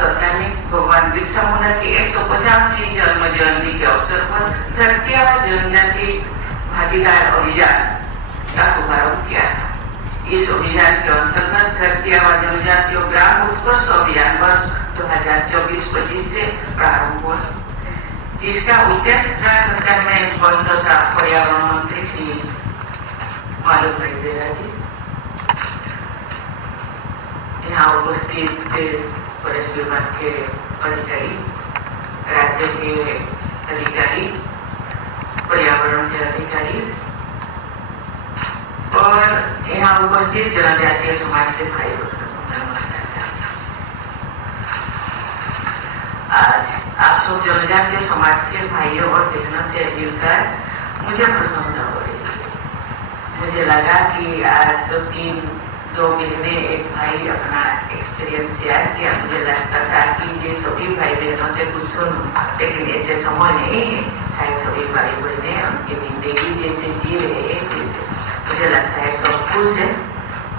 सरकार ने भगवान बिरसा मुंडा की 150वीं जन्म जयंती के अवसर पर धरती आबा जनजाति भागीदार अभियान का शुभारंभ किया था। इस अभियान के अंतर्गत धरती आबा जनजातियों ग्राम उत्कर्ष अभियान वर्ष 2024-25 से प्रारंभ हुआ, जिसका उद्देश्य राज्य सरकार में वन तथा पर्यावरण मंत्री श्री मालूम भाई बेरा जी, यहाँ उपस्थित फॉरेस्ट विभाग के अधिकारी, राज्य के अधिकारी, पर्यावरण के अधिकारी और यहाँ उपस्थित जनजातीय समाज के भाई नमस्कार। आज आप सब जनजातीय समाज के भाइयों और बहनों से मिलकर मुझे प्रसन्नता हो रही है। मुझे लगा कि आज 2 महीने एक भाई अपना एक्सपीरियंस शेयर किया। मुझे लगता था कि ये सभी भाई बहनों से कुछ सुनूं, लेकिन ऐसे समय नहीं है। शायद सभी भाई बहने उनकी जिंदगी जैसे जी रहे हैं, मुझे लगता है सब खुश है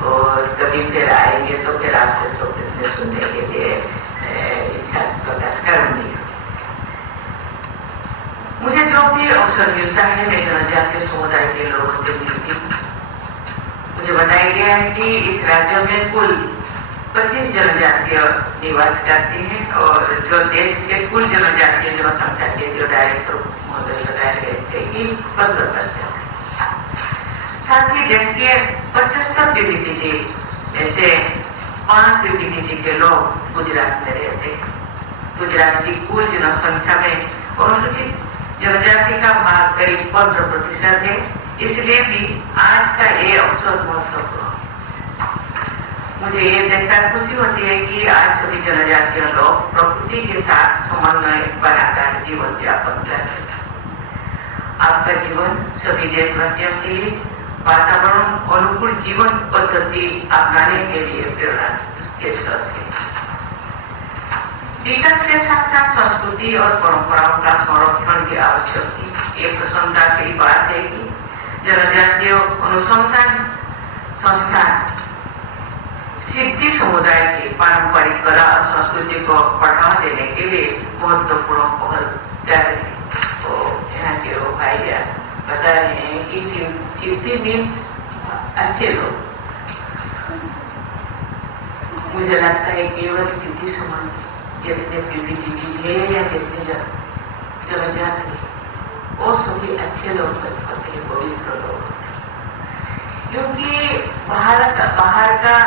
और कभी फिर आएंगे तो फिर आपसे सब सुनने के लिए इच्छा प्रकाश करूंगी। मुझे जो भी अवसर मिलता है मैं जनजातीय समुदाय के लोगों से मिलती हूँ। मुझे बताया गया है कि इस राज्य में कुल 25 जनजातियां निवास करती हैं और जो देश के कुल जनजातीय जनसंख्या के जो डायरेक्टर महोदय बताए गए थे कि 15%। साथ ही देश के 75 पीडीपीजी में से 5 पीडीपीजी के लोग गुजरात में रहते हैं। गुजरात की कुल जनसंख्या में अनुसूचित जनजाति का भाग करीब 15% है। इसलिए भी आज का ये अवसर महत्वपूर्ण। मुझे ये देखकर खुशी होती है कि आज सभी जनजातीय लोग प्रकृति के साथ समन्वय बनाकर जीवन यापन कर रहे हैं। आपका जीवन सभी देशवासियों के लिए वातावरण अनुकूल जीवन पद्धति अपनाने के लिए प्रेरणा के स्रोत है। विकास के साथ साथ संस्कृति और परंपराओं का संरक्षण भी आवश्यक है। ये प्रसन्नता की बात है कि जनजातीय अनुसंधान संस्थान सिद्धि समुदाय की पारंपरिक कला और संस्कृति को बढ़ावा देने के लिए महत्वपूर्ण पहल कर रहे हैं। तो यहाँ के वो भाई बता रहे हैं कि सिद्धि मीन्स अच्छे लोग। मुझे लगता है केवल सिद्धि समाज जितने पीडीपीजी है या जितने जनजाति वो सभी अच्छे लोग होते हैं, पवित्र लोग होते हैं। क्योंकि बाहर का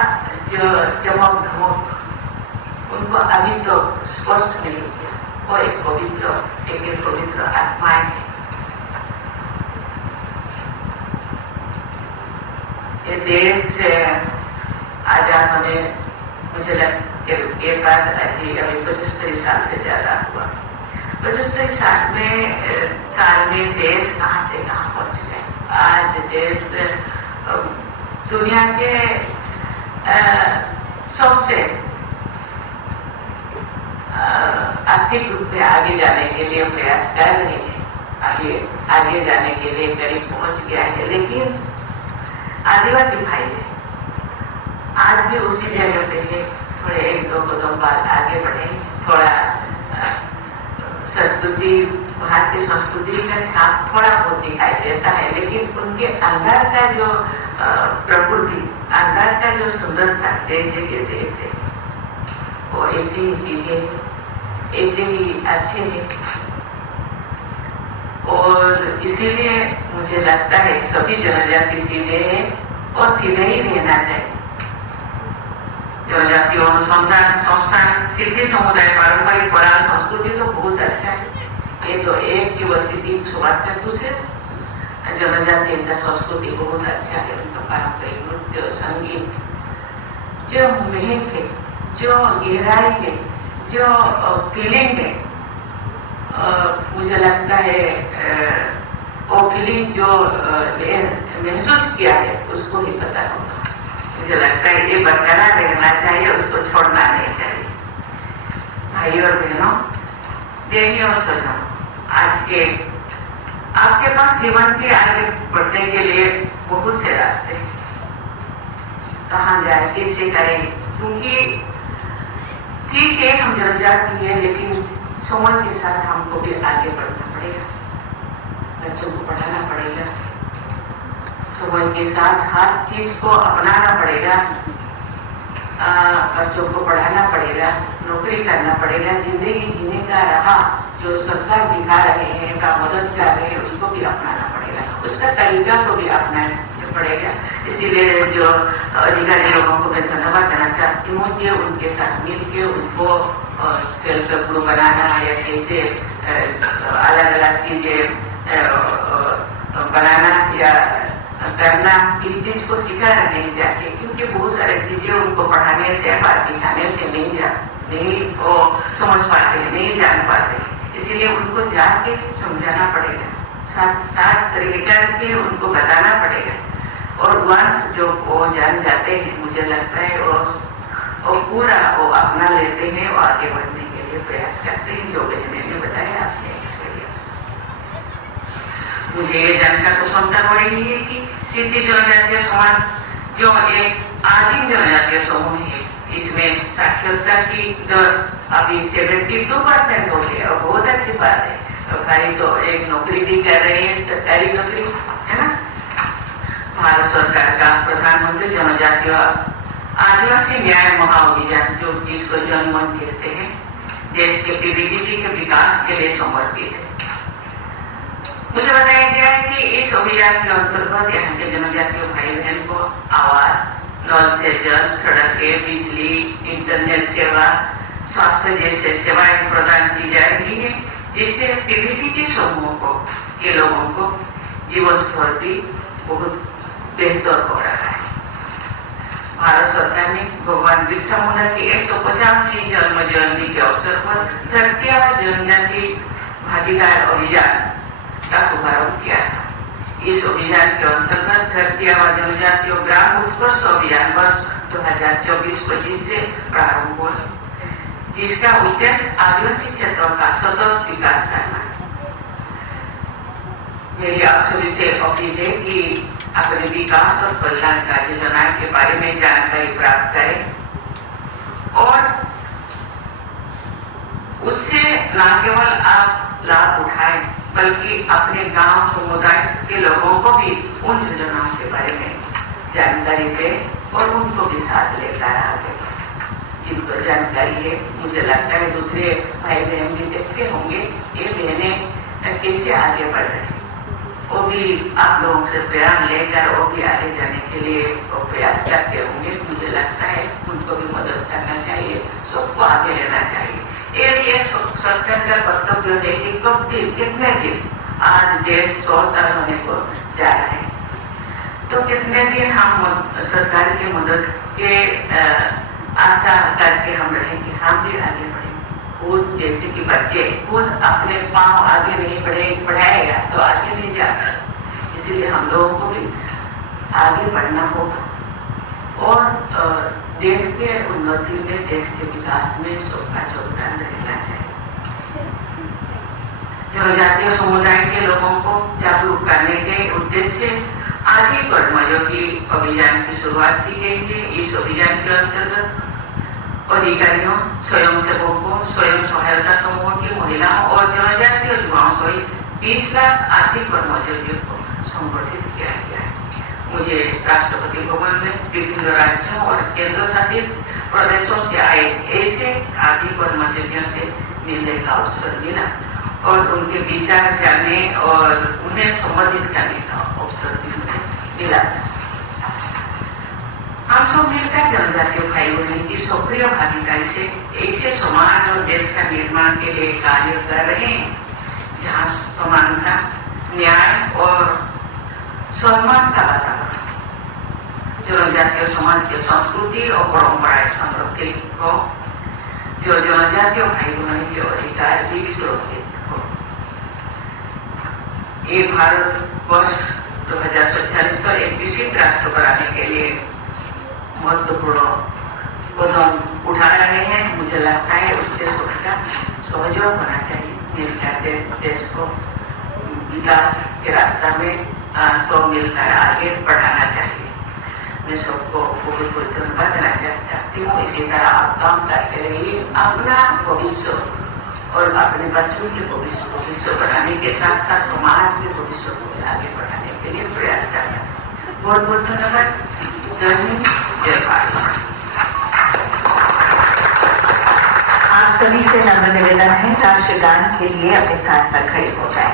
जो चमक धमक उनको अभी तो स्पर्श नहीं किया। वो एक पवित्र आत्माएं है। ये देश आजाद होने मुझे ये बात अभी 75 साल से ज्यादा हुआ। 75 साल में देश कहाँ से कहाँ पहुंच गए। आज देश दुनिया के सबसे आर्थिक रूप में आगे जाने के लिए प्रयास कर रहे हैं। आगे जाने के लिए करीब पहुंच गया है। लेकिन आदिवासी भाई आज भी उसी जगह पे है। थोड़े 1-2 कदम बाद आगे बढ़े। थोड़ा संस्कृति, भारतीय संस्कृति का छाप थोड़ा बहुत दिखाई देता है, लेकिन उनके अंदर का जो प्रकृति, अंदर का जो सुंदरता जैसे के जैसे वो ऐसे ही सीधे, ऐसे ही अच्छे हैं। और इसीलिए मुझे लगता है सभी जनजाति सीधे हैं और सीधे ही रहना चाहिए। जनजातीय अनुसंधान संस्थान सिद्धि समुदाय पारंपरिक कला संस्कृति तो बहुत अच्छा है। ये तो एक यूनिवर्सिटी शुरुआत कर, दूसरे जनजातीय का संस्कृति बहुत अच्छा है। उनका पारंपरिक नृत्य, संगीत, जो महक है, जो गहराई है, जो फीलिंग है, मुझे लगता है वो फीलिंग जो महसूस किया है उसको ही पता होगा। मुझे लगता है ये बरकरार रहना चाहिए, उसको छोड़ना नहीं चाहिए। भाई और बहनों, देवी और सजनों, आज के आपके पास जीवन के आगे बढ़ने के लिए बहुत से रास्ते हैं। कहाँ जाए, कैसे करें, क्योंकि ठीक है, हम जनजाति है, लेकिन समय के साथ हमको भी आगे बढ़ना पड़ेगा, बच्चों को पढ़ाना पड़ेगा, समय के साथ हर चीज को अपनाना पड़ेगा, बच्चों को पढ़ाना पड़ेगा, नौकरी करना पड़ेगा, जिंदगी जीने का राह जो सरकार दिखा रहे हैं, का मदद कर रहे हैं, उसको भी अपनाना पड़ेगा, उसका तरीका को भी अपनाना पड़ेगा। इसीलिए जो अधिकारी लोगों को मैं धन्यवाद देना चाहती हूँ कि उनके साथ मिलकर उनको सेल्फ ग्रुप बनाना या कैसे अलग अलग चीजें बनाना या करना, इस चीज को सिखा रहे हैं जाके, क्योंकि बहुत सारी चीजें उनको पढ़ाने से बात सिखाने से नहीं वो समझ पाते, नहीं जान पाते, इसीलिए उनको जाके समझाना पड़ेगा, साथ साथ रिटर्न के उनको बताना पड़ेगा। और वंश जो वो जान जाते हैं, मुझे लगता है वो पूरा वो अपना लेते हैं, वो आगे बढ़ने के लिए प्रयास करते हैं, जो मैंने बताया आपने एक्सपीरियंस। मुझे ये जानकर प्रसन्नता हो रही है कि सिद्धि जनजातीय समाज जो एक आदिम जनजातीय समूह है, इसमें साक्षरता की दर अभी 72% हो गई और बहुत अच्छी बात है। तो भाई तो एक नौकरी भी कर रहे हैं, सरकारी नौकरी है ना। भारत सरकार का प्रधानमंत्री जनजातीय आदिवासी न्याय महाअभियान, जो जिसको जनमन कहते हैं, देश के पीढ़ी के विकास के लिए समर्पित है। मुझे बताया गया है कि इस अभियान के अंतर्गत यहाँ के जनजातीय भाई बहन को आवास, नल से जल, सड़कें, बिजली, इंटरनेट सेवा, स्वास्थ्य जैसे सेवाएं प्रदान की जा रही है, जिससे पीढ़ी समूह के लोगों को जीवन स्तर भी बहुत बेहतर हो रहा है। भारत सरकार ने भगवान बिरसा मुंडा की 150वीं जन्म जयंती के अवसर पर धरती आबा जनजाति भागीदार अभियान का शुभारंभ किया था। इस अभियान के अंतर्गत धरती आबा जनजातीय ग्राम उत्कर्ष अभियान वर्ष 2024-25 से प्रारंभ हुआ, जिसका उद्देश्य आदिवासी क्षेत्रों का सतत विकास करना है। मेरी आप सभी से अपील है कि अपने विकास और कल्याण कार्य योजना के बारे में जानकारी प्राप्त करें और उससे न केवल आप लाभ उठाएं, बल्कि अपने गांव समुदाय के लोगों को भी उन योजनाओं के बारे में जानकारी दें और उनको भी साथ लेकर आगे बढ़ें। जिनको जानकारी है, मुझे लगता है दूसरे भाई बहन भी देखते होंगे ये बहनें कैसे आगे बढ़ रहे हैं, वो भी आप लोगों से प्रेरणा लेकर वो भी आगे जाने के लिए प्रयास करते होंगे। मुझे लगता है उनको भी मदद करना चाहिए, सबको आगे लेना चाहिए। एक सरकार का कर्तव्य है कि कब दिन कितने दिन, आज देश 100 साल होने को जा रहे हैं, तो कितने दिन हम सरकार की मदद के आशा करके हम रहेंगे, हम भी आगे बढ़ेंगे। खुद जैसे कि बच्चे खुद अपने पांव आगे नहीं बढ़ाएगा तो आगे नहीं जाता, इसलिए हम लोगों को भी आगे बढ़ना होगा और देश के उन्नति में, देश के विकास में सबका योगदान रहना चाहिए। जनजातीय समुदाय के लोगों को जागरूक करने के उद्देश्य से आदि कर्मयोगी अभियान की शुरुआत की गई है। इस अभियान के अंतर्गत अधिकारियों, स्वयंसेवकों, स्वयं सहायता समूह की महिलाओं और जनजातीय युवाओं सहित 20 लाख आर्थिक कर्मयोगियों को संगठित किया गया है। मुझे राष्ट्रपति भवन में विभिन्न राज्यों और केंद्र शासित प्रदेशों से आए ऐसे आर्थिक कर्मयोगियों से मिलने का अवसर मिला और उनके विचार जानने और उन्हें संबोधित करने का अवसर भी मिला। हम सब मिलकर जनजातीय भाई बहन की सक्रिय भागीदारी से ऐसे समाज और देश का निर्माण के लिए कार्य कर रहे हैं जहाँ समानता, न्याय और सम्मान का वातावरण, जनजातीय समाज की संस्कृति और परंपराएं संरक्षित हो, जो जनजातीय भाई बहन के अधिकार भी सुरक्षित हो। ये भारत वर्ष 2047 पर एक विकसित राष्ट्र बनाने के लिए महत्वपूर्ण कदम उठा रहे हैं। मुझे लगता है उससे सबका सहयोग होना चाहिए, मिलकर देश को विकास के रास्ता में सब मिलकर आगे बढ़ाना चाहिए। मैं सबको बहुत बहुत धन्यवाद देना चाहता हूँ। सकती हूँ। इसी तरह आप काम करते रहिए, अपना भविष्य और अपने बच्चों के भविष्य बनाने के साथ साथ समाज के भविष्य को आगे बढ़ाने के लिए प्रयास करना चाहिए। बहुत बहुत धन्यवाद। जय हिंद, जय भारत। आप सभी से नम्र निवेदन है, राष्ट्रगान के लिए अपने स्थान पर खड़े हो जाए।